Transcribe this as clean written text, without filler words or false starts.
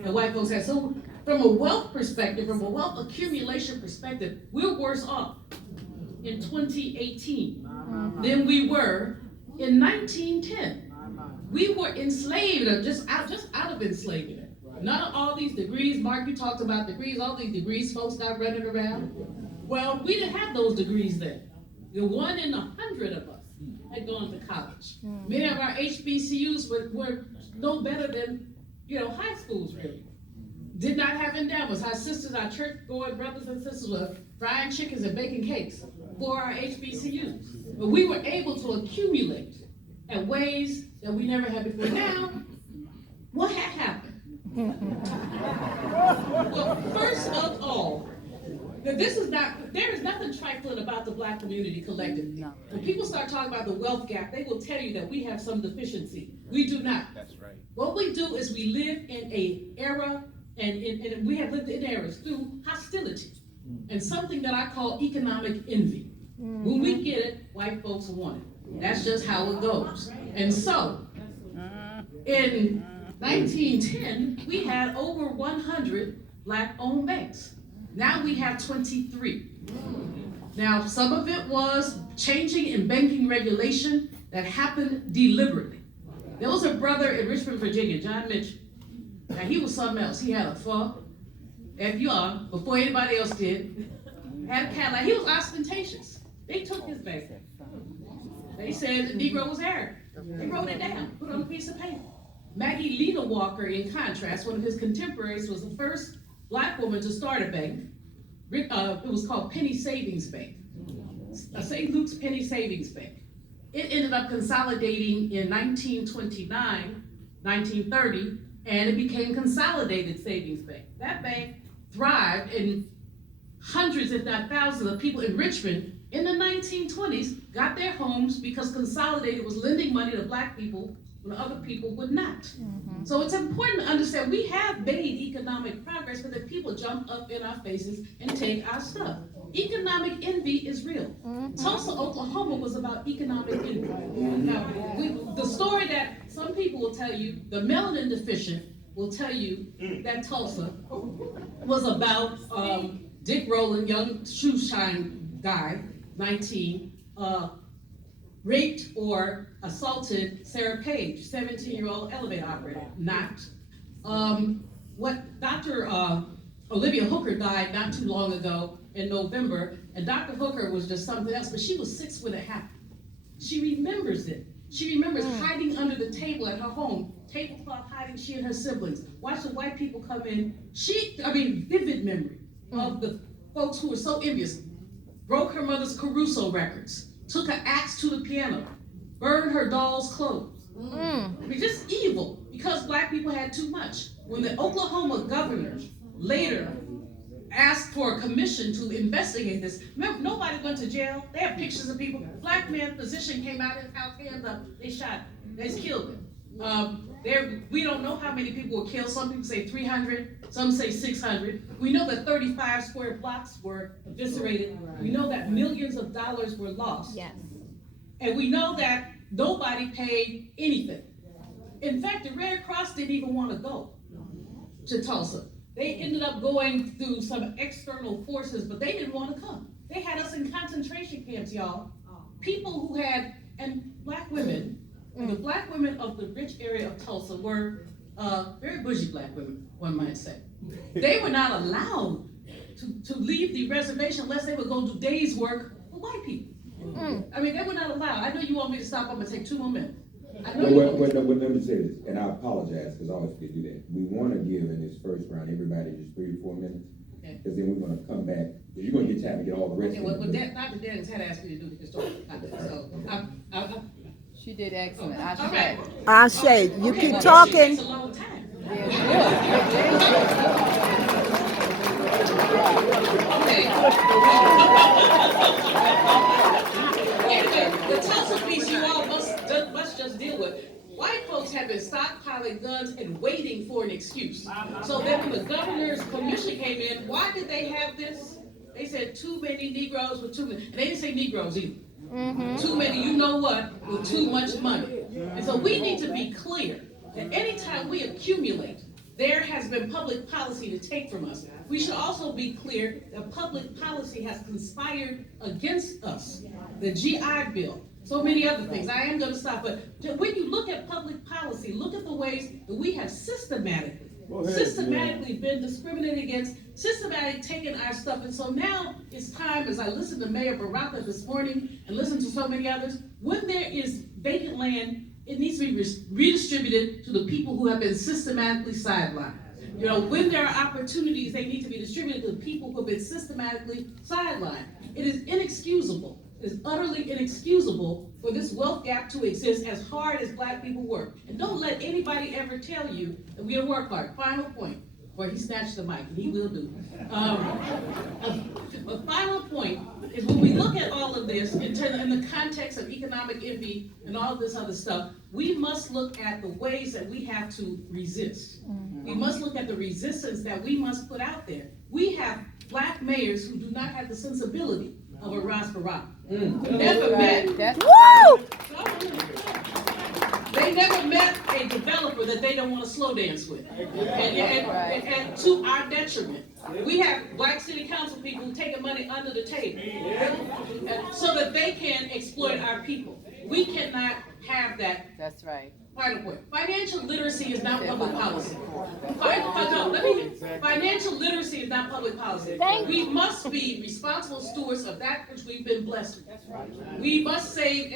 The white folks had. So from a wealth perspective, from a wealth accumulation perspective, we're worse off in 2018 than we were in 1910. We were enslaved, or just out of enslavement. None of all these degrees, Mark, you talked about degrees, all these degrees folks got running around. Well, we didn't have those degrees then. The 1 in 100 of us had gone to college. Many of our HBCUs were no better than, high schools really. Did not have endowments. Our sisters, our church-going brothers and sisters were frying chickens and baking cakes for our HBCUs. But we were able to accumulate in ways that we never had before. Now, what had happened? Well, first of all, there is nothing trifling about the Black community collectively. When people start talking about the wealth gap, they will tell you that we have some deficiency. We do not. That's right. What we do is we live in an era, and we have lived in eras through hostility and something that I call economic envy. When we get it, white folks want it. That's just how it goes. And so, in 1910, we had over 100 Black-owned banks. Now we have 23. Now, some of it was changing in banking regulation that happened deliberately. There was a brother in Richmond, Virginia, John Mitchell. Now, he was something else. He had a FUR, before anybody else did. Had a Cadillac. He was ostentatious. They took his bank. They said the Negro was arrogant. They wrote it down, put it on a piece of paper. Maggie Lena Walker, in contrast, one of his contemporaries, was the first Black woman to start a bank. It was called Penny Savings Bank, St. Luke's Penny Savings Bank. It ended up consolidating in 1929, 1930, and it became Consolidated Savings Bank. That bank thrived, and hundreds, if not thousands, of people in Richmond in the 1920s got their homes because Consolidated was lending money to Black people when other people would not. So it's important to understand we have made economic progress, but that people jump up in our faces and take our stuff. Economic envy is real. Tulsa, Oklahoma was about economic envy. Now, the story that some people will tell you, the melanin deficient will tell you that Tulsa was about Dick Rowland, young shoe shine guy, 19, raped or assaulted Sarah Page, 17-year-old elevator operator. Not. What Dr. Olivia Hooker died not too long ago in November, and Dr. Hooker was just something else, but she was 6 when it happened. She remembers it. She remembers hiding under the table at her home, tablecloth hiding, she and her siblings. Watch the white people come in. Vivid memory of the folks who were so envious. Broke her mother's Caruso records, took an axe to the piano, burned her doll's clothes. Just evil, because Black people had too much. When the Oklahoma governor later asked for a commission to investigate this, remember, nobody went to jail. They have pictures of people. Black man, physician came out, his house, hands up, they shot him. They killed him. We don't know how many people were killed. Some people say 300, some say 600. We know that 35 square blocks were eviscerated. We know that millions of dollars were lost. Yes. And we know that nobody paid anything. In fact, the Red Cross didn't even want to go to Tulsa. They ended up going through some external forces, but they didn't want to come. They had us in concentration camps, y'all. People who had, and Black women, the Black women of the rich area of Tulsa were very bougie Black women, one might say. They were not allowed to leave the reservation unless they would go do days work for white people. They were not allowed. I know you want me to stop. I'm going to take 2 more minutes. Let me say this, and I apologize because I always forget to do that. We want to give in this first round everybody just 3 to 4 minutes, because then we're going to come back. Because you're going to get time to get all the rest of it. Dr. Dennis had asked me to do the historical context, so she did excellent. Ashe, you keep talking. It takes a long time. Anyway, the Tulsa piece you all must just deal with. White folks have been stockpiling guns and waiting for an excuse. So then when the governor's commission came in, why did they have this? They said too many Negroes with too many, and they didn't say Negroes either. Too many, you know what, with too much money. And so we need to be clear that anytime we accumulate there has been public policy to take from us. We should also be clear that public policy has conspired against us. The GI Bill, so many other things. I am gonna stop, but when you look at public policy, look at the ways that we have systematically been discriminated against, systematically taking our stuff. And so now it's time, as I listened to Mayor Baraka this morning and listened to so many others, when there is vacant land, it needs to be redistributed to the people who have been systematically sidelined. You know, when there are opportunities, they need to be distributed to the people who have been systematically sidelined. It is inexcusable. It is utterly inexcusable for this wealth gap to exist as hard as Black people work. And don't let anybody ever tell you that we don't work hard. Final point, or he snatched the mic, and he will do. The final point is when we look at all of this in the context of economic envy and all this other stuff, we must look at the ways that we have to resist. We must look at the resistance that we must put out there. We have Black mayors who do not have the sensibility of a Ras Baraka. Never met. Woo! They never met a developer that they don't want to slow dance with. And to our detriment. We have Black city council people taking money under the table so that they can exploit our people. We cannot have that. That's right. Final point. Financial literacy is not public policy. Financial literacy is not public policy. We must be responsible stewards of that which we've been blessed with. We must save